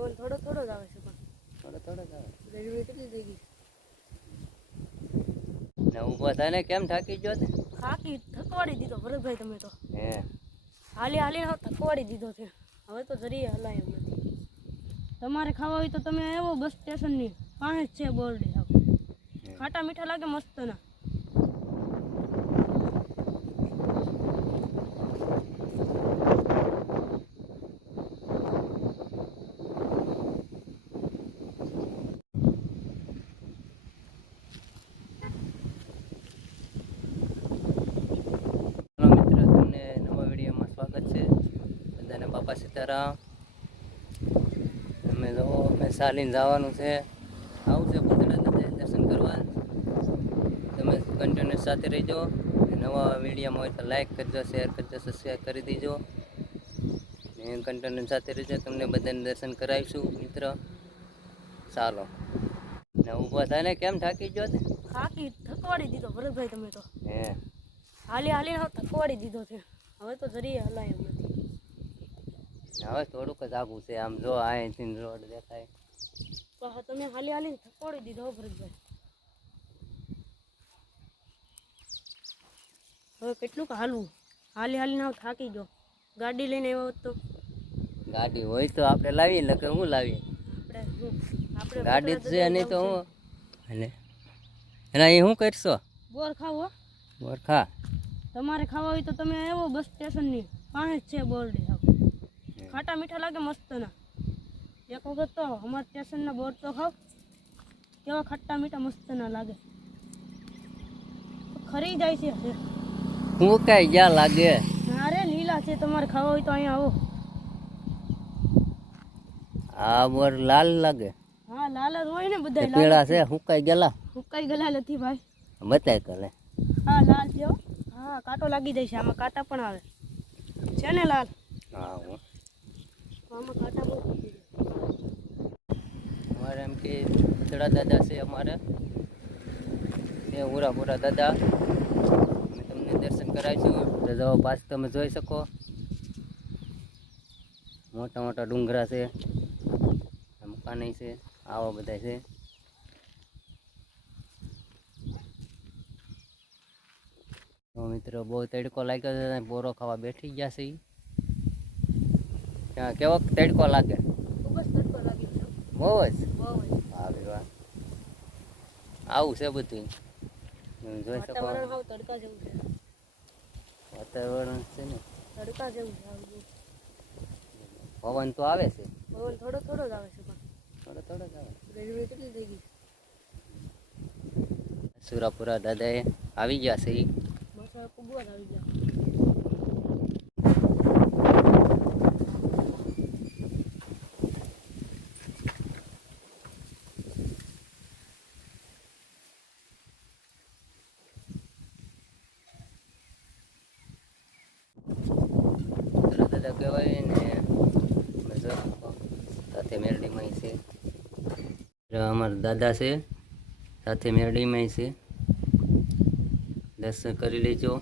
પવન થોડો થોડો જ આવે છે પણ. થોડો થોડો જ આવે. ગરમી કેટલી થઈ ગઈ. ને ઊભો થાય ને કેમ થાકી ગયો તે? ખાકી થકવાડી દીધો. ભરતભાઈ તમે તો. હે. હાલી હાલી થકવાડી દીધો છે. હવે તો જરીએ હલાય એમ નથી. તમારે ખાવા હોય તો તમે આવો બસ સ્ટેશનની. પાસે જ છે બોર્ડ ખાટા મીઠા લાગે મસ્ત ના હેલો મિત્રો તમને નવા વિડીયોમાં સ્વાગત છે બધાને સીતારામ અમે જો અમે સાલીને જવાનું છે. આવું છે દાદા દર્શન કરવા. તમે કન્ટિન્યુઅસ સાથે રહીજો. નવા વિડીયોમાં હોય તો લાઈક કરજો શેર કરજો સબસ્ક્રાઈબ કરી દેજો. ને કન્ટિન્યુ સાથે રહેજો. તમને બધાને દર્શન કરાવીશું મિત્ર. ચાલો. ને ઊભા થાય ને કેમ થાકી ગયો તે ખાકી થકવાડી દીધો ભરતભાઈ તમે તો. હે. હાલી હાલીને થકવાડી દીધો છે. હવે તો જરીએ હલાય એમ નથી. હવે થોડુંક જ આગું છે. આમ જો અહીંથી રોડ દેખાય. તો તમે હાલી હાલીને થકોડી દીધો ભરતભાઈ હવે કેટલું હાલવું? હાલી હાલીને હાવ થાકી ગયો. ગાડી લઈને આવ્યો તો. ગાડી હોય તો આપણે લાવીએ એટલે કે હું લાવીએ? આપણે ગાડી છે નહીં તો હું? અને? એના એ શું કરશો? બોર ખાવો બોરખા તમારે ખાવા હોય તો તમે આવ્યો બસ સ્ટેશનની. પાસે જ છે બોર્ડ. ખાટા મીઠા લાગે મસ્ત ના એક વખત તો અમારા સ્ટેશનના બોર્ડ તો ખાવ કેવા ખાટા મીઠા મસ્ત ના લાગે. ખરી જાય છે હું કઈ ગયા લાગે? અરે લીલા છે તમારે ખાવા હોય તો અહીંયા આવો. આ બોર લાલ લાગે. હા લાલ જ હોય ને બધા પીળા છે હુકાઈ ગયેલા હુકાઈ ગયેલા નથી ભાઈ. બતાય કલે હા લાલ છે હા. કાંટો લાગી જાય છે આમાં કાંટા પણ આવે. છે ને લાલ? હા હું આમાં કાંટા બહુ લાગી જાય. અમારે એમ કે ભૂતળા દાદા છે અમારે. એ ઉરા પૂરા દાદા. અમે તમને દર્શન કરાવીશું. તો જાઓ પાછ તમે જોઈ શકો. મોટા મોટા ડુંગરા છે. આ છે. આવા બધા છે. મિત્રો બહુ તડકો લાગ્યો છે બોરો ખાવા બેઠી ગયા છે કેવો તડકો લાગે? બહુ જ? આવી વાહ આવું છે બધું? જોઈ શકો? વાતાવરણ તડકા જેવું છે. ને. તડકા જેવું છે. પવન તો આવે છે? પવન થોડો થોડો જ આવે છે પણ. થોડો થોડો જ આવે. ગરમી કેટલી થઈ ગઈ સુરાપુરા દાદાએ આવી ગયા છે. મસાલા કુબવા આવી ગયા. દાદા કહેવાય ને સાથે મેરડીમાં છે અમારા દાદા છે, સાથે મેરડીમાં છે. દર્શન કરી લેજો.